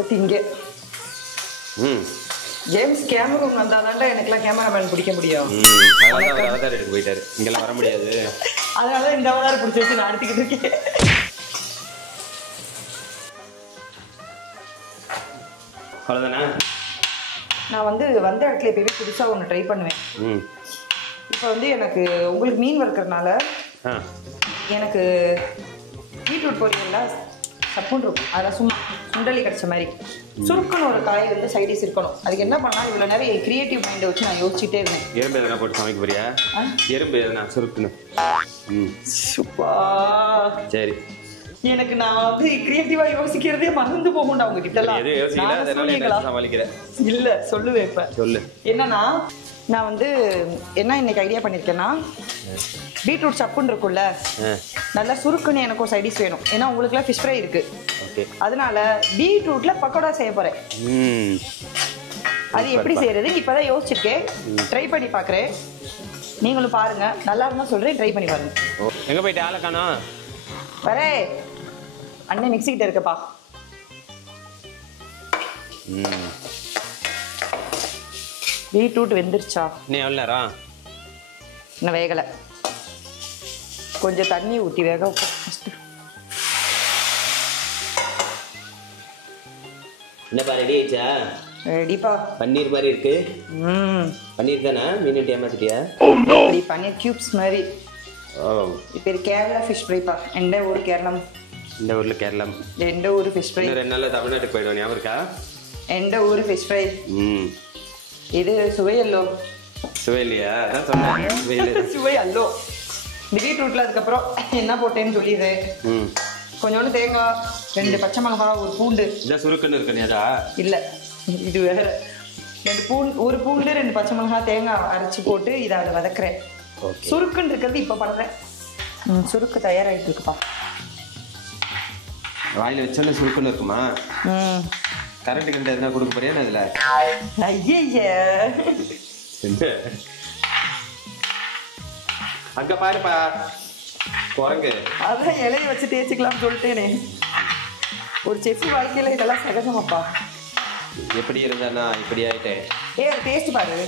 அடுத்து இங்கே James Cameron வந்தாதான்டா எனக்குலாம் கேமராமேன் பிடிக்க முடியும். அவதார் எடுத்து போயிட்டாரு, இங்கெல்லாம் வர முடியாது. அதனால இந்த அவதார் பிடிச்சி வச்சு நான் எடுத்துக்கிட்டு இருக்கேன். அவ்வளோதானே? நான் வந்த இடத்துல எப்பயுமே புதுசாக ஒன்று ட்ரை பண்ணுவேன். இப்போ எனக்கு உங்களுக்கு மீன் வறுக்கிறதுனால எனக்கு பீட்ரூட் பொரியல்லாம் சப்புன்னு இருக்கும். அதெல்லாம் சும்மா சுண்டலி கிடச்ச மாதிரி சுருக்குன்னு ஒரு காய் சைடிஸ் இருக்கணும். அதுக்கு என்ன பண்ணால் இவ்வளோ நிறைய கிரியேட்டிவ் மைண்டை வச்சு நான் யோசிச்சுட்டே இருந்தேன். எறும்பு எதனா போட்டு சமைக்க போறியா? எறும்பு எதனா சுருக்குன்னு. சூப்பா. சரி, எனக்கு நான் கிரியேட்டிவா யோசிக்கிறதே மறந்து போகும்டா உங்க கிட்ட எல்லாம். இல்ல சொல்லுவேன். இப்ப சொல்லு. என்னன்னா நான் என்ன இன்னைக்கு ஐடியா பண்ணிருக்கேன்னா, பீட்ரூட் சப்புன்னு இருக்கும்ல, நல்லா சுருக்குன்னு எனக்கு ஒரு சைடிஸ் வேணும். ஏன்னா உங்களுக்கு எல்லாம் ஃபிஷ் ஃப்ரை இருக்கு, அதனால பீட்ரூட்ல பக்கோடா செய்ய போறேன். அது எப்படி செய்யறது இப்பதான் யோசிச்சிருக்கேன். ட்ரை பண்ணி பாக்குறேன், நீங்களும் பாருங்க. நல்லா இருந்தா சொல்றேன், ட்ரை பண்ணி பாருங்க. எங்க போயிட்டு ஆளை காணோம்? வரே அண்ணன் மிக்ஸி கிட்ட இருக்கப்பா. பீட்ரூட் வெந்துருச்சா? நீ எவ்வளோ நேரம்? இன்னும் வேகலை. கொஞ்சம் தண்ணி ஊற்றி வேக என்னப்பா ரெடி ஆயிடுச்சா? ரெடிப்பா. பன்னீர் மாதிரி இருக்கு. பன்னீர் தானே? மீன் ஏமாத்திட்டியா? பன்னீர் கியூப்ஸ் மாதிரி. இப்போ இது கேரளா ஃபிஷ் ஃப்ரைப்பா. எந்த ஊர் கேரளம்? இந்த ஊர்ல கேரளம். எந்த ஊர் ஃபிஷ் ஃப்ரை? 2 நாள்ல தமிழ்நாட்டுக்கு போயிடுவோம், ஞாபகம் இருக்கா? எந்த ஊர் ஃபிஷ் ஃப்ரை? இது சுவையல்லோ. சுவையில்லையா? அதான் சொன்னேன் சுவையல்லோ. இந்த பீட்ரூட்ல அதுக்கப்புறம் என்ன போட்டேன்னு சொல்லிடுறேன். கொஞ்சோண்டு தேங்காய், 2 பச்சை மிளகாய், ஒரு பூண்டு. இதான் சுருக்குன்னு இருக்கா? இல்ல, இது வேற. 2 பூண்டு, ஒரு பூண்டு, 2 பச்சை மிளகாய், தேங்காய் அரைச்சி போட்டு இதை அதை வதக்குறேன். சுருக்குன்னு இருக்கிறது இப்ப பண்றேன். சுருக்கு தயாராகிட்டு இருக்குப்பா. வாயில வச்சோன்னு சுருக்குன்னு இருக்குமா? கரண்ட் கண்டு எதுனா கொடுக்க போறியா அதுல? ஐயா அங்க பாருப்பா குரங்கு. அதான் இலையை வச்சு தேய்ச்சிக்கலாம்னு சொல்லிட்டேனே. ஒரு செஃப் வாழ்க்கையில இதெல்லாம் சகஜமாப்பா. எப்படி இருந்தானா இப்படி ஆயிட்டேன். டேஸ்ட் பாரு.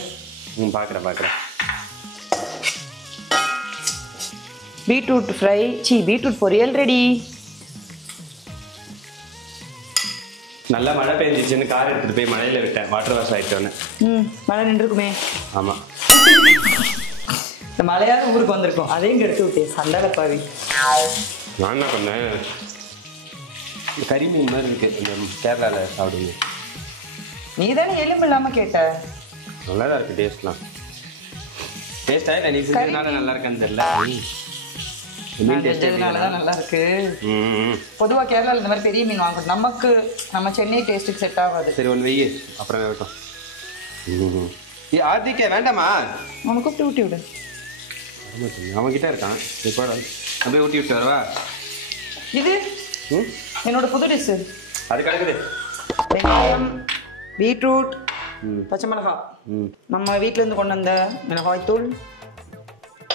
பாக்குறேன். பீட்ரூட் ஃப்ரை, பீட்ரூட் பொரியல் ரெடி. நல்லா மழை பெஞ்சிச்சுன்னு கார் எடுத்துட்டு போய் மழையில விட்டேன். வாட்டர் வாஷ் ஆயிட்டோன்னு. மழை நின்றுக்குமே. ஆமா, இந்த மழையாத ஊருக்கு வந்திருக்கோம், அதையும் எடுத்து விட்டேன். சண்டலப்பாவி. நான் என்ன பண்ணேன், கறி மீன் மாதிரி இருக்கு இந்த கேரளால சாப்பிடுங்க. நீ தானே எலும்பு இல்லாம கேட்ட. நல்லாதான் இருக்கு டேஸ்ட்லாம். டேஸ்டா இல்லை நீ செஞ்சதுனால நல்லா இருக்கான்னு தெரியல. செஞ்சதுனாலதான் நல்லா இருக்கு. பொதுவா கேரளால இந்த மாதிரி பெரிய மீன் வாங்கணும். நமக்கு நம்ம சென்னை டேஸ்ட்டுக்கு செட் ஆகாது. சரி ஒன்று வெய்யு, அப்புறம் வேட்டும். ஆதிக்க வேண்டாமா? அவனை கூப்பிட்டு ஊட்டி விடு. அவன் கிட்ட இருக்கான். அப்படியே ஊட்டி விட்டு வரவா? இது என்னோட புது டிஷ். அது கிடக்குது. வெங்காயம், பீட்ரூட், பச்சை மிளகாய், நம்ம வீட்டுல இருந்து கொண்டு வந்த மிளகாய் தூள்.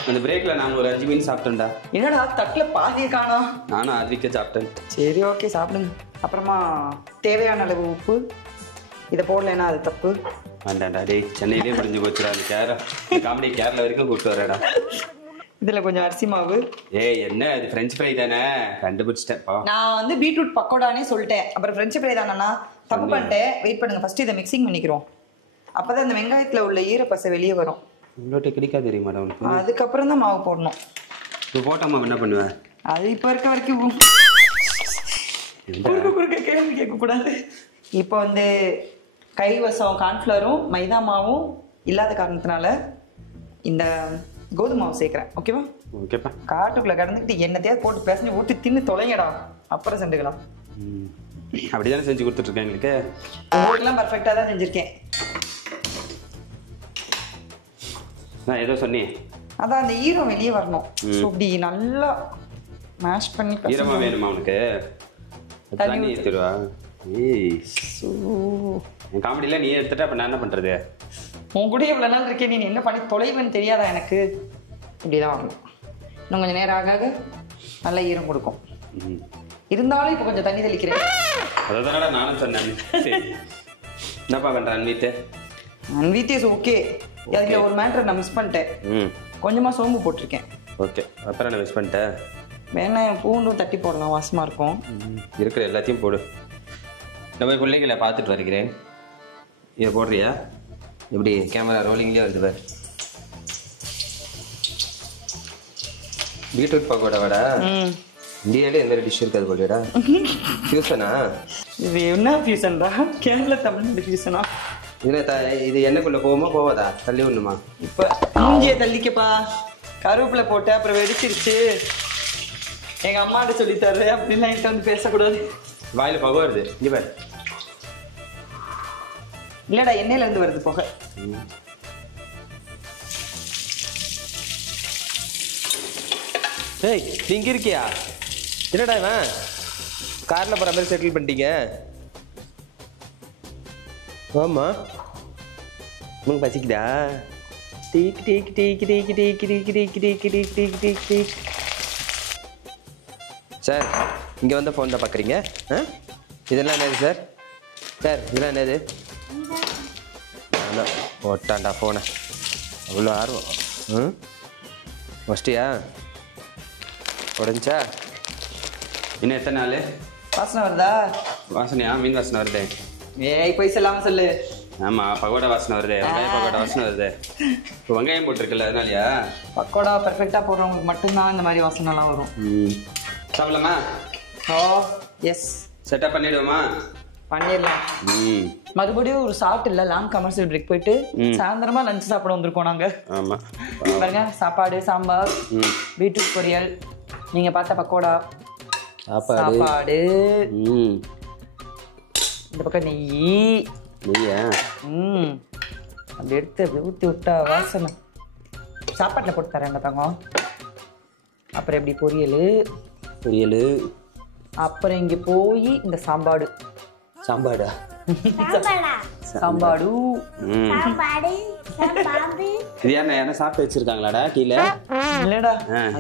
அந்த பிரேக்ல நாங்கள் ஒரு 5 மீன் சாப்பிட்டோம்டா. என்னடா தட்டுல பாதியை காணோம்? நானும் ஆதிக்க சாப்பிட்டேன். சரி ஓகே, சாப்பிடுங்க. அப்புறமா தேவையான அளவு உப்பு. இதை போடலைன்னா அது தப்பு. வேண்டாண்டா டேய், சென்னையிலே முடிஞ்சு போச்சுடா. அந்த காமெடி கேரளா வரைக்கும் கூப்பிட்டு வரடா. இதுல கொஞ்சம் அரிசி மாவு. ஏய் என்ன அது ஃப்ரெஞ்ச் ஃப்ரை தானே? கண்டுபிடிச்சிட்டேன். நான் பீட்ரூட் பக்கோடானே சொல்லிட்டேன். அப்புறம் ஃப்ரெஞ்ச் ஃப்ரை தானேண்ணா தப்பு பண்ணிட்டேன். வெயிட் பண்ணுங்க, ஃபர்ஸ்ட் இதை மிக்சிங் பண்ணிக்கிறோம். அப்பதான் இந்த வெங்காயத்துல உள்ள ஈரப்பசை வெளியே வரும். இவ்வளோ டெக்னிக்கா தெரியுமா உனக்கு? அதுக்கப்புறம் தான் மாவு போடணும். இப்போ போட்டோமா என்ன பண்ணுவேன்? அது இப்போ இருக்க வரைக்கும் குறுக்க கேள்வி கேட்கக்கூடாது. இப்போ கைவசம் கார்ன்ஃப்ளவரும் மைதா மாவும் இல்லாத காரணத்தினால இந்த கோதுமை மாவு சேர்க்குறேன். ஓகேவா? ஓகேப்பா. காட்டுக்குள்ளே கடந்துக்கிட்டு என்னத்தையாவது போட்டு பேசஞ்சு ஊற்றி தின்னு தொலைங்கடா, அப்புறம் செஞ்சுக்கலாம். அப்படிதானே செஞ்சு கொடுத்துட்ருக்கேன் எங்களுக்கு. உங்களுக்குலாம் பர்ஃபெக்டாக தான் செஞ்சுருக்கேன். நான் ஏதோ சொன்னேன். அதான் அந்த ஈரம் வெளியே வரணும். இப்படி நல்லா மேஷ் பண்ணி. ஈரமா வேணுமா உனக்கு? தண்ணி எடுத்துருவா. ஏய் என் காமெடியில் நீ எடுத்துட்டா அப்போ நான் என்ன பண்ணுறது? உன் கூட இவ்வளோ நாள் இருக்கேன், நீ என்ன பண்ணி தொலைவேன்னு தெரியாதா எனக்கு? இப்படிதான் வரணும். இன்னும் கொஞ்சம் நேரம் ஆக நல்லா ஈரம் கொடுக்கும். இருந்தாலும் இப்போ கொஞ்சம் தண்ணி தெளிக்கிறேன். அதான் நானும் சொன்னேன். சரி என்னப்பா பண்ற அன்வீத்து? அன்வீத் இஸ் ஓகே. அதுல ஒரு மேட்டர் நான் மிஸ் பண்ணிட்டேன். கொஞ்சமா சோம்பு போட்டிருக்கேன். ஓகே அப்புறம் நான் மிஸ் பண்ணிட்டேன். வெங்காயம் பூண்டும் தட்டி போடலாம், வாசமா இருக்கும். இருக்கிற எல்லாத்தையும் போடு. நம்ம பிள்ளைகளை பார்த்துட்டு வருகிறேன். இதை போடுறியா? எப்படி கேமரா ரோலிங்லேயே வருது பாரு. பீட்ரூட் பக்கோடா வாடா. இந்தியாவிலே எந்த டிஷ் இருக்காது போலியடா. ஃபியூசனா இது? என்ன ஃபியூசன்டா? கேரளா தமிழ்நாடு ஃபியூசனா? இது எண்ணெய்க்குள்ள போகுமா போவாதா? தள்ளி ஒண்ணுமா? இப்போ மூஞ்சியை தள்ளிக்கப்பா. கருவேப்பிலை போட்டு அப்புறம் வெடிச்சிருச்சு. எங்க அம்மாட்ட சொல்லி தர்றேன் அப்படின்லாம் என்கிட்ட வந்து பேசக்கூடாது. வாயில பகை வருது. இங்க பாரு. இல்லடா, எண்ணெயில இருந்து வருது புகை. ஏய் நீங்க இருக்கியா? என்னடா இவன் கார்ல போற மாதிரி செட்டில் பண்ணிட்டீங்க? ஆமா உனக்கு பசிக்குதா? டீக் டீக் டீக் டீக் டீக் டீக் டீக் டீக் டீக் டீக் டீக் டீக். சார் இங்கே வந்து ஃபோன் தான் பார்க்குறீங்க? ஆ இதெல்லாம் என்னது சார்? சார் இதெல்லாம் என்னது? அதான் போட்டான்டா ஃபோனை. அவ்வளோ ஆர்வம். ம் ஃபஸ்ட்டியா உடஞ்சா? இன்னும் எத்தனை நாள்? வாசனை வருதா? வாசனையா? மீன் வாசனை வருது. ஏய் போய் சொல்லாம சொல்லு. ஆமா பகோடா வாசனை வருது. வெங்காயம் பகோடா வாசனை வருது. இப்போ வெங்காயம் போட்டிருக்குல்ல அதனாலயா? பக்கோடா பெர்ஃபெக்டா போடுறவங்களுக்கு மட்டும்தான் இந்த மாதிரி வாசனைலாம் வரும். சாப்பிடலாமா? ஓ எஸ். செட்டப் பண்ணிடுவோமா? பண்ணிடலாம். மறுபடியும் ஒரு சாப்பிட்டு இல்லை, லாங் கமர்ஷியல் பிரேக் போயிட்டு சாயந்தரமா லஞ்ச் சாப்பிட வந்திருக்கோம் நாங்க. ஆமா பாருங்க, சாப்பாடு, சாம்பார், பீட்ரூட் பொரியல், நீங்க பார்த்த பக்கோடா, சாப்பாடு, இந்த பக்கம் நெய். நெய்யா? அப்படி எடுத்து அப்படி ஊற்றி விட்டா வாசனை. சாப்பாட்டில் போட்டு தரேன் தங்கம். அப்புறம் எப்படி பொரியல் பொரியல். அப்புறம் இங்கே போய் இந்த சாம்பாடு. சாம்பாடா? சாம்பாடு. இது யாரா சாப்பிட்டு வச்சிருக்காங்களாடா கீழே? இல்லடா,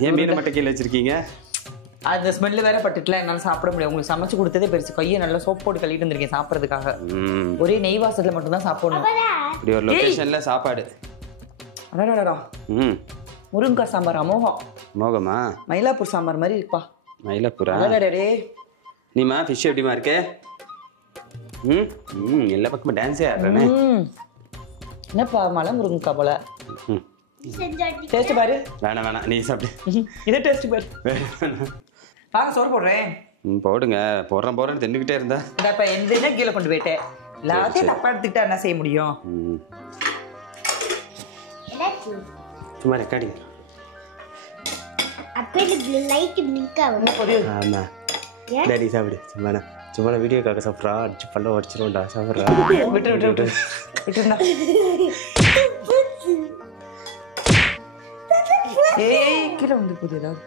ஏன் மீனை மட்டும் கீழே வச்சிருக்கீங்க? அந்த ஸ்மெல்லு வேற பட்டுட்டுல என்னால சாப்பிட முடியும். உங்களுக்கு சமைச்சு கொடுத்ததே பெருசு. கையை நல்லா சோப் போட்டு கழுவிட்டு வந்திருக்கேன் சாப்பிட்றதுக்காக. ஒரே நெய் வாசத்துல மட்டும் தான் சாப்பிடணும். இப்படி ஒரு லொகேஷன்ல சாப்பாடு. அடடா, முருங்கக்காய் சாம்பார் அமோகம். மோகமா? மயிலாப்பூர் சாம்பார் மாதிரி இருப்பா. மயிலாப்பூரா? அடடே நீமா ஃபிஷ் எப்படிமா இருக்கே? எல்லா பக்கமும் டான்ஸே ஆடுறேனே. என்னப்பா மலை முருங்கக்காய் போல. டேஸ்ட் பாரு. வேணாம் நீ சாப்பிடு. இதே டேஸ்ட் பாரு. வாங்க சோறு போடுறேன். போடுங்க. போடுறேன்னு தின்னுக்கிட்டே இருந்தா இப்ப எந்த கீழே கொண்டு போயிட்டேன். எல்லாத்தையும் தப்பா எடுத்துக்கிட்டா என்ன செய்ய முடியும்? சும்மா ரெக்கார்டிங். ஆமா டேடி சாப்பிடு. சும்மா வீடியோக்காக சாப்பிட்றா. அடிச்சு பல்ல உடச்சிருவோம்டா. சாப்பிட்றா. விட்டுருந்தா ஏய் கீழே வந்து போகுது ஏதாவது.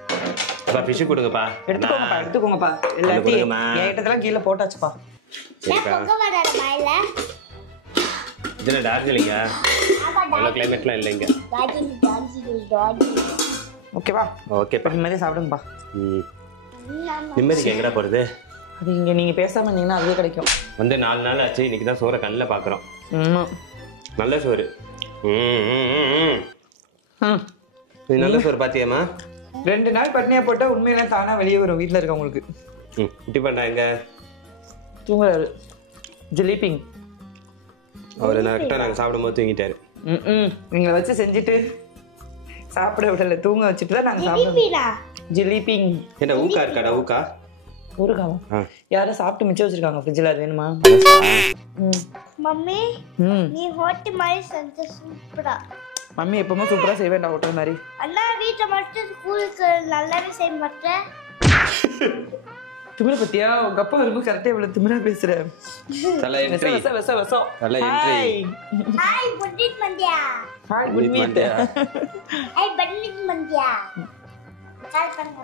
ஃபிஷ் கொடுங்கப்பா. எடுத்துக்கோங்கப்பா. எல்லாத்தையும் என்கிட்டதெல்லாம் கீழே போட்டாச்சுப்பா. இதில் டார்ஜிலிங்க அவ்வளோ கிளைமேட்லாம் இல்லைங்க. ஓகேவா? ஓகேப்பா. நிம்மதியாக சாப்பிடுங்கப்பா. நிம்மதிக்கு எங்கடா போகிறது? அது இங்கே நீங்கள் பேசாமல் இருந்தீங்கன்னா அதுவே கிடைக்கும். 4 நாள் ஆச்சு. இன்னைக்கு தான் சோறை கண்ணில் பார்க்குறோம். நல்ல சோறு. நல்ல சோறு பார்த்தியாம்மா? 2 நாள் பட்னியாக போட்டால் உண்மையெல்லாம் தானாக வெளியே வரும் வீட்டில் இருக்கவங்களுக்கு. குட்டி பண்ணா எங்க தூங்குறாரு. ஜிலிப்பிங் அவர் கரெக்டாக நாங்கள் சாப்பிடும் போது தூங்கிட்டாரு. நீங்களை வச்சு செஞ்சுட்டு சாப்பிட விடல, தூங்க வச்சுட்டு தான் நாங்கள் சாப்பிடுவோம். ஜிலிப்பிங் என்ன ஊக்கா இருக்காடா? ஊக்கா ஊருக்காவா? யாரும் சாப்பிட்டு மிச்சம் வச்சிருக்காங்க ஃப்ரிட்ஜில். அது வேணுமா? மம்மி நீ ஹோட்டல் மாதிரி செஞ்ச சூப்பரா. மம்மி எப்பவுமே சூப்பரா செய்வேன்டா ஹோட்டல் மாதிரி. அண்ணா வீட்டை மட்டும் ஸ்கூலுக்கு நல்லாவே செய்ய மாட்டேன். திமிர பத்தியா? உங்க அப்பா வரும்போது கரெக்டா இவ்வளவு திமிரா பேசுற. ஹாய் புட்டிட் மந்தியா. Hi good meet. ஹாய் பன்னிட் மந்தியா. கால் பண்ணுங்க.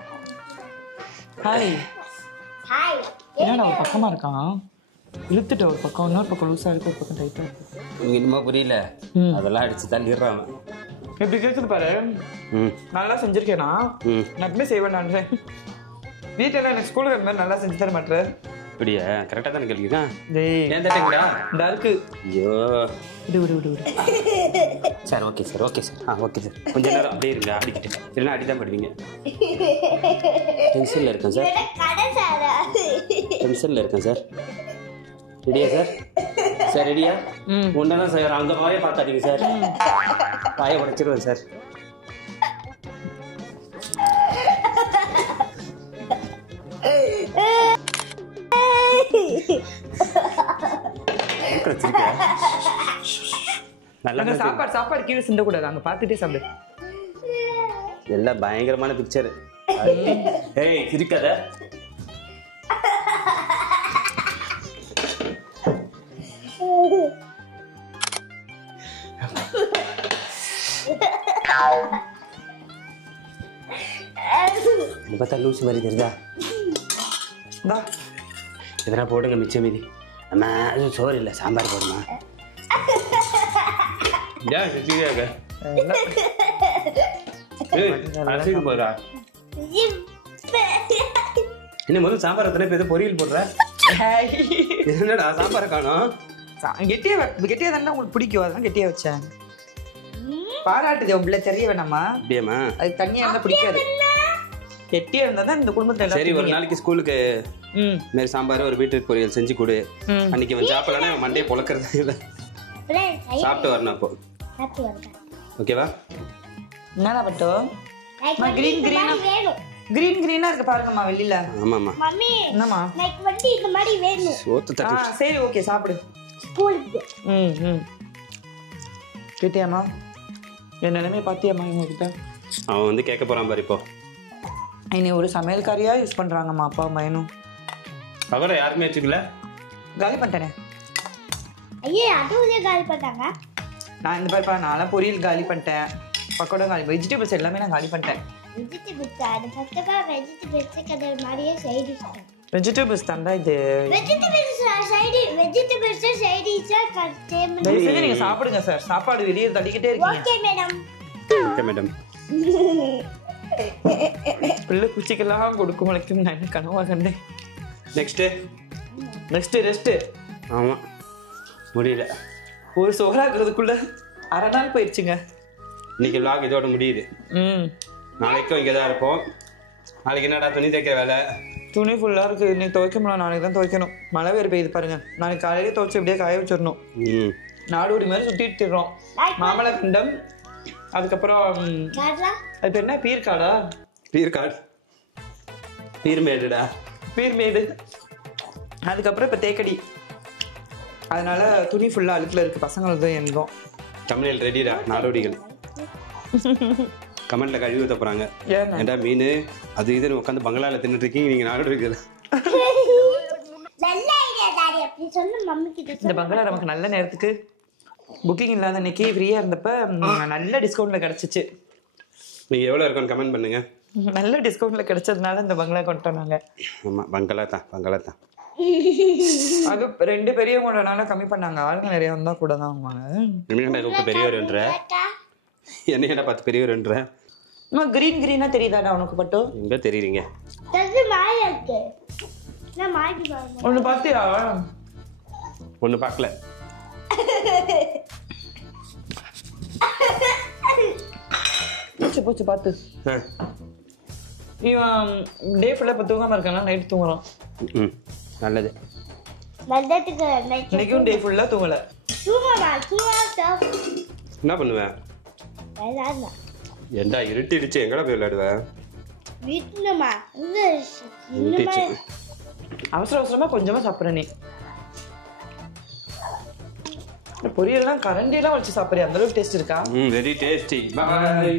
Hi hi. என்னடா ஒரு பக்கமா இருக்கான்? இழுத்துட்ட ஒரு பக்கம், இன்னொரு பக்கம் லூஸா இருக்கு, ஒரு பக்கம் டைட்டா இருக்கு. உங்களுக்கு இன்னுமா புரியல? அதெல்லாம் அடிச்சு தள்ளிடுறாங்க. எப்படி கேக்குது பாரு. நல்லா செஞ்சிருக்கேனா? நான் எப்பவுமே செய்வேன். வீட்டுல எனக்கு ஸ்கூலுக்கு அந்த மாதிரி நல்லா செஞ்சு தர மாட்டேன். அப்படியா? கரெக்டாக தானே கேள்விதான். டேய் ஏன் தட்டேங்கடா? இந்த இருக்கு. ஐயோ விடு விடு விடு விடு. Sir okay sir okay sir okay sir. கொஞ்ச நேரம் அப்படியே இருங்க ஆடிக்கிட்டு. இல்லைன்னா அடி தான் படுவீங்க. டென்ஷனில் இருக்கேன் சார். கடை சாரா டென்ஷனில் இருக்கேன் சார். ரெடியா சார்? சார் ரெடியா? ஒன்றா தான் சார். அந்த வாயை பார்த்தாதீங்க சார். வாயை உடைச்சிருவேன் சார். அங்க சாப்பாடு கீழே சிந்த கூடாது. அங்க பாத்துட்டே சாப்பிடு. எல்லாம் பயங்கரமான பிக்சர். ஏய் சிரிக்காத. பார்த்தா லூஸ் மாதிரி தெரியுதா? எதனா போடுங்க மிச்சம் மீதி. அம்மா அது சோறு இல்லை, சாம்பார் போடுமா? போதா என்ன முதல் சாம்பார் எத்தனை பேர் பொரியல் போடுற? என்னடா சாம்பாரை காணோம்? கெட்டியா தானே உங்களுக்கு பிடிக்கும், அதான் கெட்டியா வச்சேன். பாராட்டுது உங்களை தெரிய வேணாமா? அப்படியாமா? அது தண்ணியா இருந்தா பிடிக்காது. கெட்டியா இருந்தா தான் இந்த குடும்பத்துல. சரி ஒரு நாளைக்கு ஸ்கூலுக்கு மாதிரி சாம்பார் ஒரு பீட்ரூட் பொரியல் செஞ்சு கொடு. அன்னைக்கு வந்து சாப்பிடலன்னா மண்டையை பொழக்கிறது இல்லை. சாப்பிட்டு வரணும் அப்போ. ஓகேவா? என்னடா பட்டோம்? கிரீன் கிரீனா இருக்கு பாருங்கம்மா வெளியில. ஆமாம்மா. மம்மி என்னம்மா? எனக்கு வந்து இந்த மாதிரி வேணும். சோத்து தட்டி. சரி ஓகே சாப்பிடு. ஸ்கூலுக்கு. கேட்டியாம்மா? என் நிலைமையை பார்த்தியாம்மா இவங்ககிட்ட? அவன் வந்து கேட்க போறான் பாரு இப்போ. இனி ஒரு சமையல்காரியா யூஸ் பண்றாங்கம்மா அப்பா பையனும். அவரை யாருமே வச்சுக்கல. காலி பண்ணிட்டேனே. ஐயே அதுவுலயே காலி பண்ணிட்டாங்க. நான் இந்த பாருப்பா நான்லாம் பொரியல் காலி பண்ணிட்டேன். பக்கோடா காலி, வெஜிடபிள்ஸ் எல்லாமே நான் காலி பண்ணிட்டேன். வெஜிடபிள்ஸ் அது ஃபர்ஸ்ட்ல வெஜிடபிள்ஸ் கதை மாதிரியே சைடு டிஷ். வெஜிடபிள்ஸ் தான்டா இது. வெஜிடபிள்ஸ் சைடிஷா கட்டேம். தயவு செஞ்சு நீங்க சாப்பிடுங்க சார். சாப்பாடு வெளியே தள்ளிக்கிட்டே இருக்கீங்க. Okay madam. Okay madam. பிள்ளை குச்சிக்கெல்லாம் கொடுக்கும் வரைக்கும் நான் என்ன கனவா கண்டேன். Next rest. ஆமா முடியல. ஒரு சோறாக்குறதுக்குள்ள அரை நாள் போயிடுச்சுங்க. இன்னைக்கு vlog இதோட முடியுது. நாளைக்கும் இங்கே தான் இருப்போம். நாளைக்கு என்னடா துணி தைக்கிற வேலை? துணி ஃபுல்லா இருக்கு. இன்னைக்கு துவைக்க முடியல, நாளைக்கு தான் துவைக்கணும். மழை வேறு பெய்யுது பாருங்க. நாளைக்கு காலையிலே துவைச்சு இப்படியே காய வச்சிடணும். நாடோடி மாதிரி சுத்திட்டு இருக்கோம். மாமலக்கண்டம், அதுக்கப்புறம் அது பேர் என்ன? பீர்காடா? பீர்மேடுடா. பீர்மேடு. அதுக்கப்புறம் இப்போ தேக்கடி. அதனால துணி ஃபுல்லா அழுக்குல இருக்கு. பசங்களுக்கு எங்கும் தமிழில் ரெடிடா நாடோடிகள். கமெண்ட்ல கழுவி ஊத்த போறாங்க. ஏன்டா மீன் அது இதுன்னு உட்காந்து பங்களால தின்னுட்டு இருக்கீங்க நீங்க நாடோடிகள். நல்ல ஐடியா டாடி. அப்படி சொன்ன மம்மி கிட்ட. இந்த பங்களா நமக்கு நல்ல நேரத்துக்கு புக்கிங் இல்லாத அன்னைக்கு ஃப்ரீயா இருந்தப்ப நல்ல டிஸ்கவுண்ட்ல கிடைச்சிச்சு. நீங்க எவ்வளவு இருக்குன்னு கமெண்ட் பண்ணுங்க. நல்ல டிஸ்கவுண்ட்ல கிடைச்சதுனால இந்த பங்களா கொண்டோம் நாங்க. ஆமா பங்களா தான். அது 2 பெரியவங்கனால கம்மி பண்ணாங்க. ஆளுங்க நிறைய வந்தா கூட தான் வாங்குவாங்க. பெரியவர்ன்ற என்ன பார்த்து பெரியவர்ன்ற கிரீனா தெரியுதாடா உனக்கு? பட்டும் எங்க தெரியுறீங்க? ஒண்ணு பாத்தியா? ஒண்ணு பார்க்கல. போச்சு பார்த்து. இவன் டே ஃபுல்லா இப்போ தூங்காம இருக்கானா? நைட் தூங்குறான். நல்லது. இன்னைக்கும் டே ஃபுல்லா தூங்கல. என்ன பண்ணுவேன்? ஏண்டா இருட்டிடுச்சு, எங்கடா போய் விளையாடுவேன்? அவசரமா கொஞ்சமா சாப்பிட்ற நீ. பொரியல்லாம் கரண்டியெல்லாம் வச்சு சாப்பிட்றியா? அந்த அளவுக்கு டேஸ்ட் இருக்கா? Very tasty. பாய்.